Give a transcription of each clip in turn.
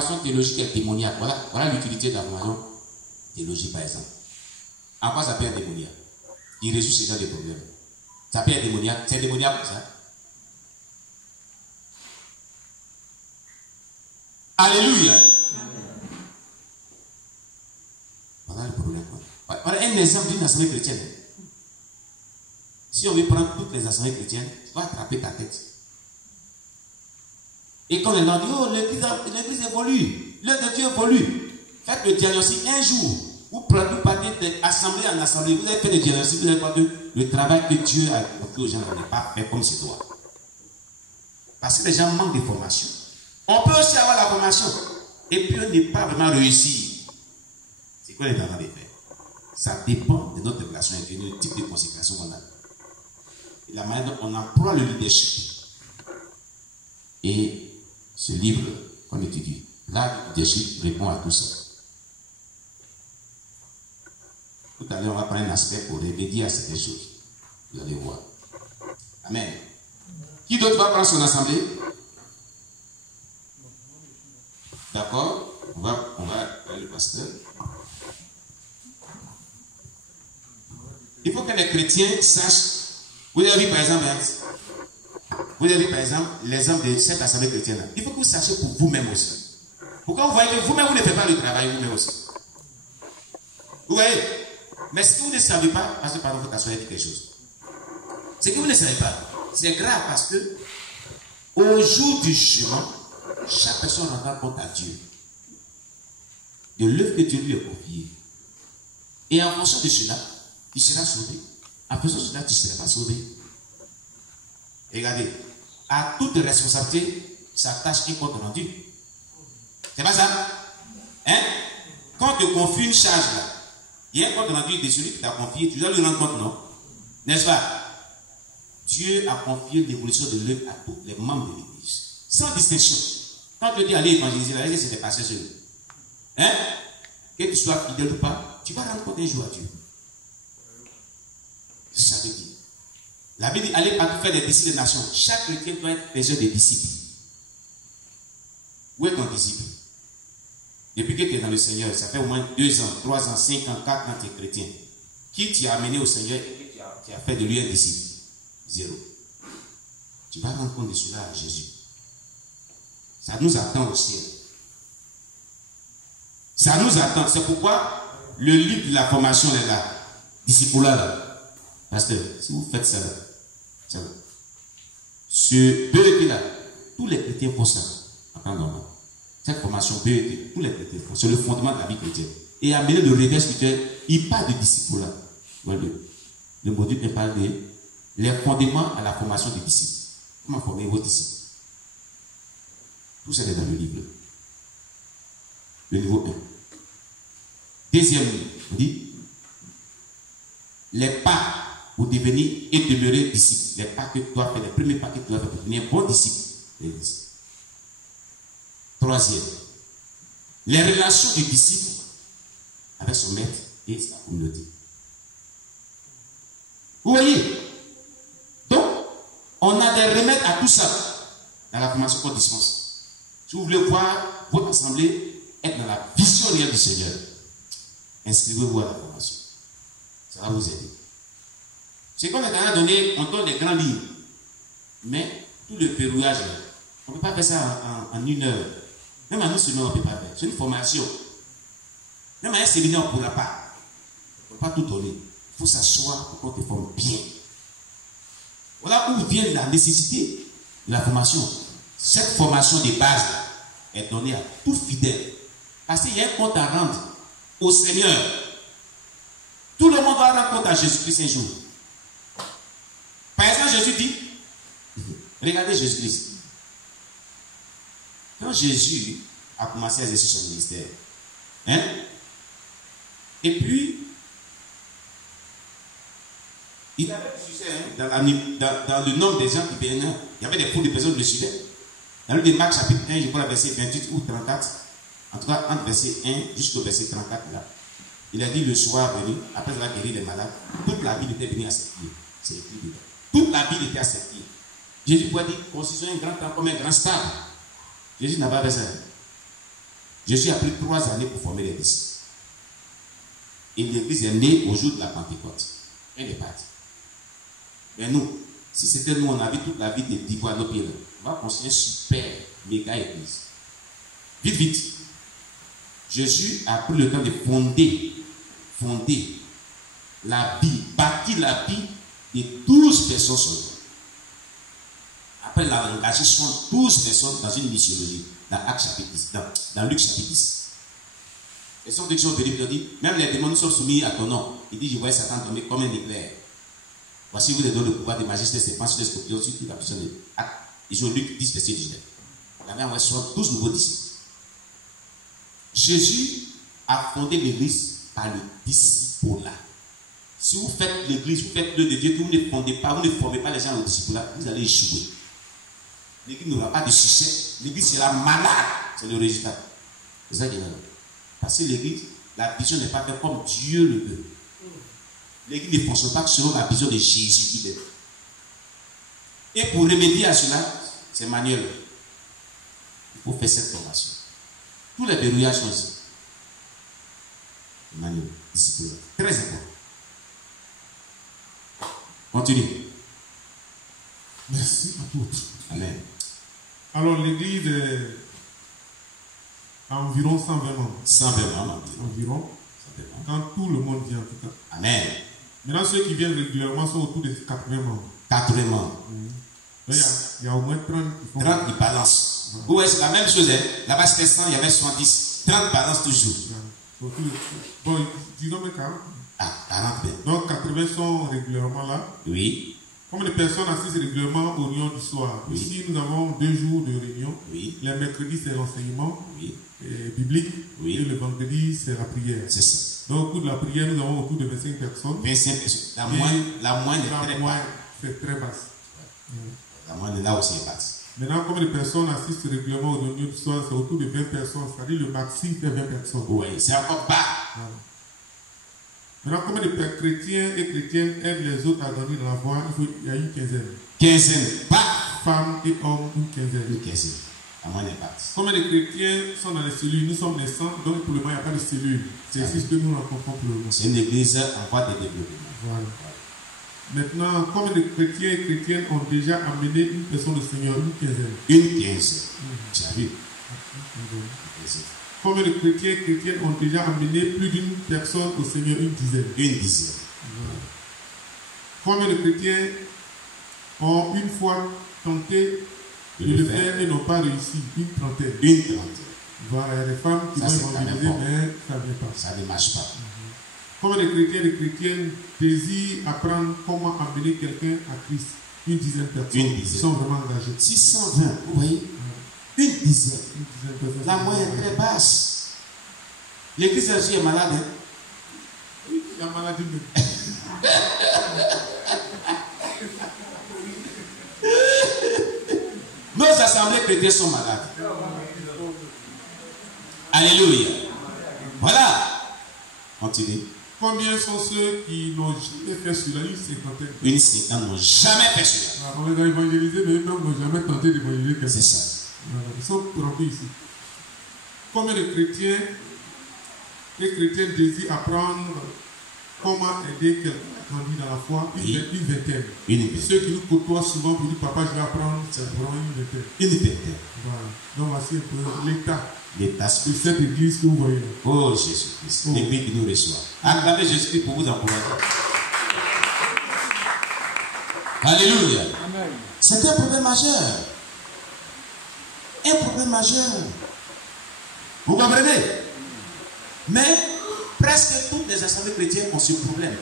formation théologique est démoniaque. Voilà l'utilité de la formation théologique, par exemple. En quoi ça peut être démoniaque? Il résout ce genre de problèmes. Ça peut être démoniaque. C'est démoniaque pour ça. Alléluia. Voilà le problème. Voilà un exemple d'une assemblée chrétienne. Si on veut prendre toutes les assemblées chrétiennes, tu vas attraper ta tête. Et quand les gens disent, oh, l'église évolue, l'œuvre de Dieu évolue, faites le diagnostic un jour. Vous partez d'assemblée en assemblée, vous avez fait le diagnostic, vous avez pas que le travail que Dieu a confié aux gens n'est pas fait comme c'est doit. Parce que les gens manquent de formation. On peut aussi avoir la formation et puis on n'est pas vraiment réussi. C'est quoi les talents de faire? Ça dépend de notre relation avec Dieu, le type de consécration qu'on a. Et la manière dont on emploie le leadership. Et ce livre qu'on étudie, là, le leadership répond à tout ça. Tout à l'heure, on va prendre un aspect pour remédier à certaines choses. Vous allez voir. Amen. Qui d'autre va prendre son assemblée? D'accord? On va aller le pasteur. Il faut que les chrétiens sachent. Vous avez vu par exemple, l'exemple de cette assemblée chrétienne-là. Il faut que vous sachiez pour vous-même aussi. Pourquoi vous voyez que vous-même, vous ne faites pas le travail vous-même aussi. Vous voyez? Mais si vous ne savez pas, parce que pardon, vous t'assoyez dit quelque chose. C'est que vous ne savez pas. C'est grave parce que au jour du jugement, chaque personne rendra compte à Dieu de l'œuvre que Dieu lui a confiée. Et en fonction de cela, il sera sauvé. En faisant cela, tu ne seras pas sauvé. Regardez, à toute responsabilité s'attache un compte rendu. C'est pas ça? Hein? Quand on te confie une charge là, il y a un compte rendu de celui qui t'a confié, tu dois lui rendre compte, non? N'est-ce pas? Dieu a confié l'évolution de l'œuvre à tous les membres de l'Église, sans distinction. Quand tu dis aller évangéliser, la c'est des pasteurs sur eux. Hein? Que tu sois fidèle ou pas, tu vas rendre compte un jour à Dieu. Ça veut dire. La Bible dit allez partout faire des disciples des nations. Chaque chrétien doit être faiseur des disciples. Où est ton disciple? Depuis que tu es dans le Seigneur, ça fait au moins 2 ans, 3 ans, 5 ans, 4 ans que tu es chrétien. Qui t'y a amené au Seigneur et qui a fait de lui un disciple? 0. Tu vas rendre compte de cela à Jésus. Ça nous attend au ciel. Ça nous attend. C'est pourquoi le livre de la formation est là. Disciple-là là. Pasteur, si vous faites ça là, ce BET là, tous les chrétiens font ça. Attends, cette formation BET, tous les chrétiens font. C'est le fondement de la vie chrétienne. Et amener le réveil spirituel, il parle de disciples là. Le module il parle de les fondements à la formation des disciples. Comment former vos disciples? Tout ça est dans le livre. Le niveau 1. Deuxième, on dit les pas pour devenir et demeurer disciple. Les pas que tu dois faire, les premiers pas que tu dois faire pour devenir un bon disciple. Troisième, les relations du disciple avec son maître et sa communauté. Vous voyez? Donc, on a des remèdes à tout ça dans la formation qu'on dispense. Si vous voulez voir votre assemblée être dans la vision réelle du Seigneur, inscrivez-vous à la formation. Ça va vous aider. C'est qu'on a donné, on donne des grands livres. Mais tout le verrouillage, on ne peut pas faire ça en 1 heure. Même à nous seulement, on ne peut pas faire. C'est une formation. Même à un séminaire, on ne pourra pas. On ne peut pas tout donner. Il faut s'asseoir pour qu'on te forme bien. Voilà où vient la nécessité de la formation. Cette formation de base est donnée à tout fidèle. Parce qu'il y a un compte à rendre au Seigneur. Tout le monde va rendre compte à Jésus-Christ un jour. Par exemple, Jésus dit, regardez Jésus-Christ. Quand Jésus a commencé à exercer son ministère, hein, et puis, il avait du succès dans le nombre des gens qui venaient. Il y avait des foules de personnes qui le suivaient. Dans le livre de Marc chapitre 1, je crois le verset 28 ou 34, en tout cas entre verset 1 jusqu'au verset 34 là, il a dit le soir venu, après avoir guéri les malades, toute la ville était venue à ses pieds. C'est écrit dedans. Toute la ville était à ses pieds. Jésus pourrait dire, construisons un grand temple comme un grand stade. Jésus n'a pas fait ça. Jésus a pris 3 années pour former les disciples. Et l'église est née au jour de la Pentecôte. Elle est partie. Mais nous, si c'était nous, on avait toute la vie des d'Ivoire, nos pieds là. On va construire une super méga église. Vite, vite. Jésus a pris le temps de fonder la vie, bâtir la vie de 12 personnes seulement. Après, il a engagé 12 personnes dans une missiologie, dans Actes chapitre 10, dans Luc chapitre 10. Et son diction de l'Église dit, même les démons nous sont soumis à ton nom. Il dit, je voyais Satan tomber comme un éclair. Voici, vous les donne le pouvoir de majesté, c'est pas sur les scorpions, sur toute la puissance de Actes. Ils ont Luc 10, verset 19. Il avait envoyé 12 nouveaux disciples. Jésus a fondé l'église par le disciple-là. Si vous faites l'église, vous faites l'œuvre de Dieu, que vous ne fondez pas, vous ne formez pas les gens au disciple-là, vous allez échouer. L'église n'aura pas de succès, l'église sera malade. C'est le résultat. C'est ça qui est là. Parce que l'église, la vision n'est pas faite comme Dieu le veut. L'église ne fonctionne pas selon la vision de Jésus qui est. Et pour remédier à cela, c'est manuel. Il faut faire cette formation. Tous les verrouillages sont ici. Manuel, discipline. Très important. Continue. Merci à tous. Amen. Alors l'église est à environ 120 membres. 120 membres. Environ. Quand tout le monde vient en tout cas. Amen. Maintenant ceux qui viennent régulièrement sont autour de 80 membres. 80 membres. Il y a au moins 30 qui font. 30 qui balancent. Vous voyez, c'est la même chose. Hein? Là-bas c'était 100, il y avait 70. 30 balancent toujours. Bon, disons même 40. Ah, 40 bien. Donc 80 sont régulièrement là. Oui. Comme les personnes assistent régulièrement aux réunions du soir. Oui. Ici, nous avons 2 jours de réunion. Oui. Les mercredis, c'est l'enseignement biblique. Oui. Et le vendredi, c'est la prière. C'est ça. Donc, pour la prière, nous avons autour de 25 personnes. 25 personnes. La moindre c'est très basse. La moindre là aussi est basse. Maintenant, comme les personnes assistent régulièrement aux réunions du soir, c'est autour de 20 personnes. C'est-à-dire le maxi fait 20 personnes. Oui, c'est encore bas. Voilà. Maintenant, comme les chrétiens et chrétiennes aident les autres à grandir dans la voie, il y a une quinzaine. Quinzaine, pas. Femmes et hommes, une quinzaine. Une quinzaine. La moindre est basse. Comme les chrétiens sont dans les cellules, nous sommes naissants, donc pour le moment, il n'y a pas de cellules. C'est ici que nous rencontrons pour le moment. C'est une église en voie de développement. Voilà. Maintenant, comme les chrétiens et chrétiennes ont déjà amené une personne au Seigneur, une quinzaine. Une quinzaine. Tu as vu? Comme les chrétiens et chrétiennes ont déjà amené plus d'une personne au Seigneur, une dizaine. Une dizaine. Comme les chrétiens ont une fois tenté de le faire et n'ont pas réussi, une trentaine. Une trentaine. Voilà, il y a des femmes qui vont évangéliser, mais ça ne vient pas. Ça ne marche pas. Comme les chrétiens et les chrétiennes désirent apprendre comment amener quelqu'un à Christ, une dizaine de personnes. Une dizaine. Ils sont vraiment engagés. 620, vous voyez? Une dizaine. La moyenne est très basse. L'église aussi est malade. Hein? Oui, il y a maladie même. Nos assemblées chrétiennes sont malades. Alléluia. Voilà. Continue. Combien sont ceux qui n'ont jamais fait cela? Une cinquantaine. Une cinquantaine n'ont jamais fait cela. On les a évangélisés, mais eux n'ont jamais tenté d'évangéliser quelqu'un. C'est ça. Ils sont remplis ici. Combien de chrétiens et chrétiennes désirent apprendre comment aider quelqu'un à grandir dans la foi? Une vingtaine. Ceux qui nous côtoient souvent pour dire papa, je vais apprendre, c'est vraiment une vingtaine. Une vingtaine. Voilà. Donc voici un peu l'état. L'état de cette église que vous voyez là. Oh Jésus-Christ, l'église qui nous reçoit. Acclamez Jésus-Christ pour vous encourager. Alléluia. C'est un problème majeur. Un problème majeur. Vous comprenez? Mais presque toutes les assemblées chrétiennes ont ce problème.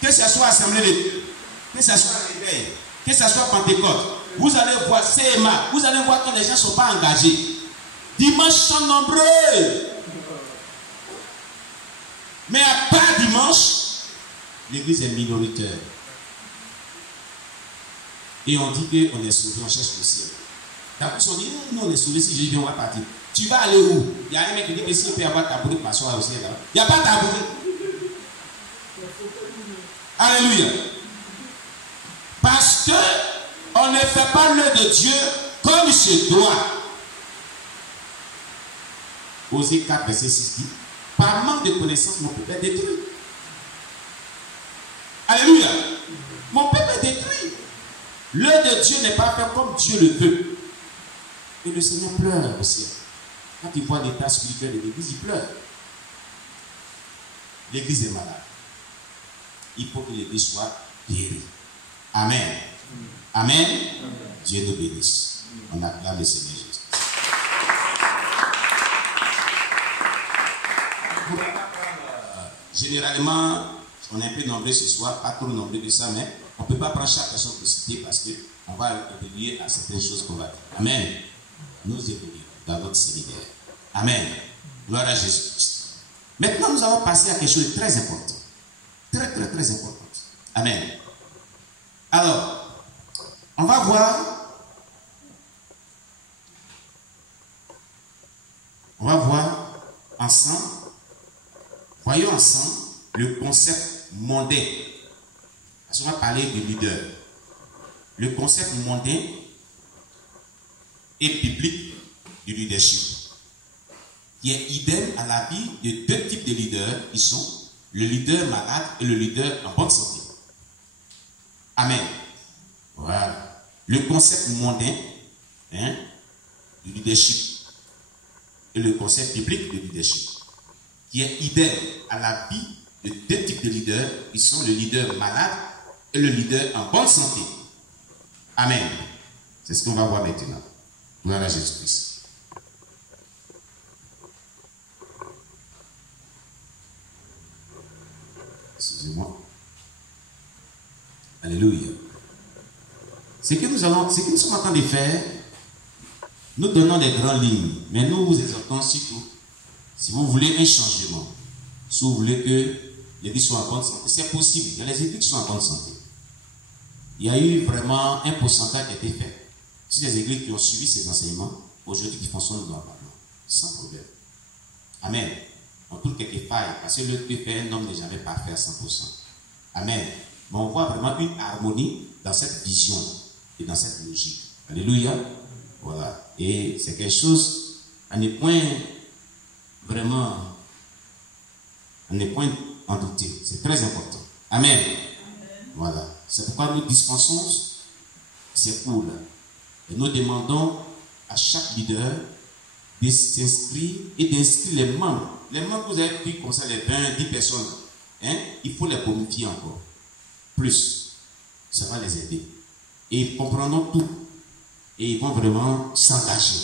Que ce soit assemblée de Dieu, que ce soit réveil, que ce soit Pentecôte, vous allez voir CMA, vous allez voir que les gens ne sont pas engagés. Dimanche sont nombreux. Mais à part dimanche, l'église est minoritaire. Et on dit qu'on est sauvé, on cherche le ciel. D'accord, on dit, nous on est sauvés, si Jésus vient, on va partir. Tu vas aller où? Il y a un mec qui dit que s'il peut y avoir tabouret pour m'asseoir au ciel. Il n'y a pas de tabouret. Alléluia. Parce que on ne fait pas l'œuvre de Dieu comme il se doit. Osée 4, verset 6 dit, par manque de connaissance, mon peuple est détruit. Alléluia. Mon peuple est détruit. L'œuvre de Dieu n'est pas fait comme Dieu le veut. Et le Seigneur pleure au ciel. Quand il voit l'état spirituel de l'église, il pleure. L'église est malade. Il faut que l'église soit guérie. Amen. Amen. Dieu nous bénisse. On acclame le Seigneur Jésus. Généralement, on est un peu nombreux ce soir, pas trop nombreux de ça, mais on ne peut pas prendre chaque personne pour citer parce qu'on va évoluer à certaines choses qu'on va dire. Amen. Nous évoluons dans notre séminaire. Amen. Gloire à Jésus. Maintenant, nous allons passer à quelque chose de très important. Très, très, très important. Amen. Alors, on va voir ensemble, voyons ensemble le concept mondain. Parce qu'on va parler de leader. Le concept mondain et biblique du leadership, qui est idem à la vie de deux types de leaders qui sont le leader malade et le leader en bonne santé. Amen. Voilà. Le concept mondain du leadership et le concept biblique du leadership, qui est idem à la vie de deux types de leaders qui sont le leader malade et le leader en bonne santé. Amen. C'est ce qu'on va voir maintenant. Gloire à Jésus-Christ. Excusez-moi. Alléluia. Ce que nous sommes en train de faire, nous donnons des grandes lignes, mais nous vous exhortons surtout, si vous voulez un changement, si vous voulez que l'église soit en bonne santé, c'est possible. Il y a les églises qui sont en bonne santé. Il y a eu vraiment un pourcentage qui a été fait. Si les églises qui ont suivi ces enseignements, aujourd'hui qui fonctionnent normalement, sans problème. Amen. On trouve quelques failles, parce que le fait un homme n'est jamais parfait à 100%. Amen. Mais on voit vraiment une harmonie dans cette vision et dans cette logique. Alléluia. Voilà. Et c'est quelque chose, à ne point vraiment, à ne point en douter. C'est très important. Amen. Amen. Voilà. C'est pourquoi nous dispensons ces cours-là. Et nous demandons à chaque leader de s'inscrire et d'inscrire les membres. Les membres que vous avez pris comme ça, les 20, 10 personnes, il faut les bonifier encore. Plus. Ça va les aider. Et ils comprendront tout. Et ils vont vraiment s'engager.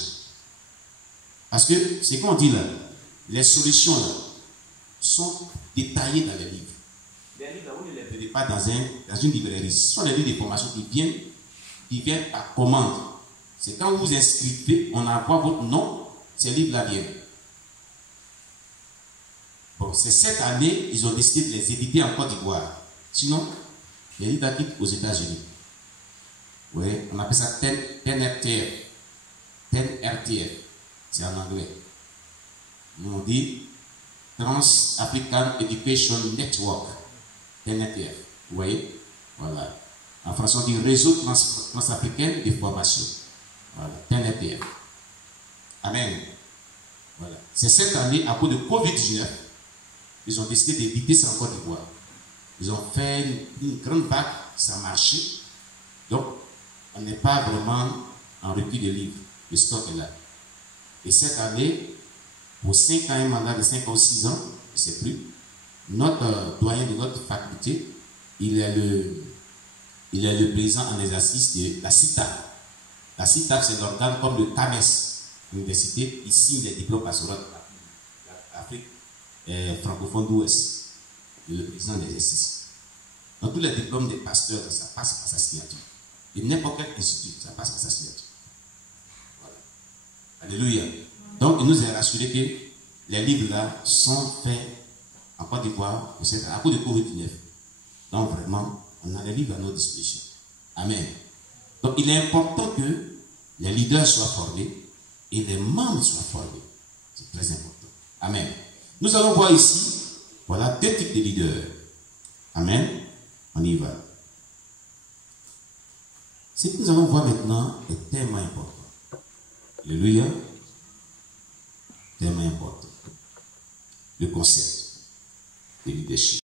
Parce que, c'est qu'on dit là, les solutions là, sont détaillées dans les livres. Les livres, vous ne les verrez pas dans une librairie. Ce sont les livres de formation qui viennent par commande. C'est quand vous vous inscrivez, on envoie votre nom, ces livres-là viennent. Bon, c'est cette année, ils ont décidé de les éditer en Côte d'Ivoire. Sinon, les livres habitent aux États-Unis. Oui, on appelle ça TEN-RTF. TEN-RTF. C'est en anglais. Nous on dit Trans-African Education Network. TEN-RTF. Vous voyez? Voilà. En français, on dit Réseau transafricain de formation. Voilà. TEN-RTF. Amen. Voilà. C'est cette année, à cause de Covid-19, ils ont décidé d'éviter ça en Côte d'Ivoire. Ils ont fait une grande vague, ça a marché. Donc, on n'est pas vraiment en recul de livres. Le stock est là. Et cette année, pour 5 ans, un mandat de 5 ou 6 ans, je ne sais plus, notre doyen de notre faculté, il est le président en exercice de la CITAF. La CITAF, c'est l'organe comme le CAMES, l'université, il signe les diplômes pastoraux de l'Afrique francophone d'Ouest. Le président de l'exercice. Dans tous les diplômes des pasteurs, ça passe à sa signature. Et n'importe quel institut, ça passe à sa signature. Voilà. Alléluia. Donc, il nous a rassuré que les livres-là sont faits en Côte d'Ivoire à cause de Covid-19. Donc, vraiment, on a les livres à notre disposition. Amen. Donc, il est important que les leaders soient formés et les membres soient formés. C'est très important. Amen. Nous allons voir ici, voilà, deux types de leaders. Amen. On y va. Ce que nous allons voir maintenant est tellement important. Alléluia. tellement important. Le concept de leadership.